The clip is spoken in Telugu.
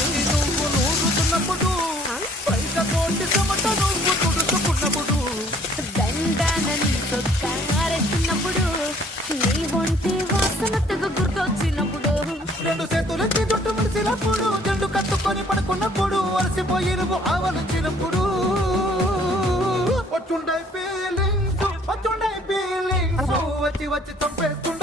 నువ్వు నూరుతున్నప్పుడు పైక తోటి చెమట నువ్వు తుడుచుకున్నప్పుడు దండానని సొక్కారేస్తున్నప్పుడు నీ ఒంటి వాసనతగా గుర్తొచ్చినప్పుడు రెండు చేతులెత్తి జుట్టు ముడిసినప్పుడు జండు కట్టుకొని పడుకున్నప్పుడు అలసిపోయి నువ్వు ఆవలించినప్పుడు వచ్చుండే ఫీలింగ్స్ వచ్చి వచ్చి చంపేస్తుండే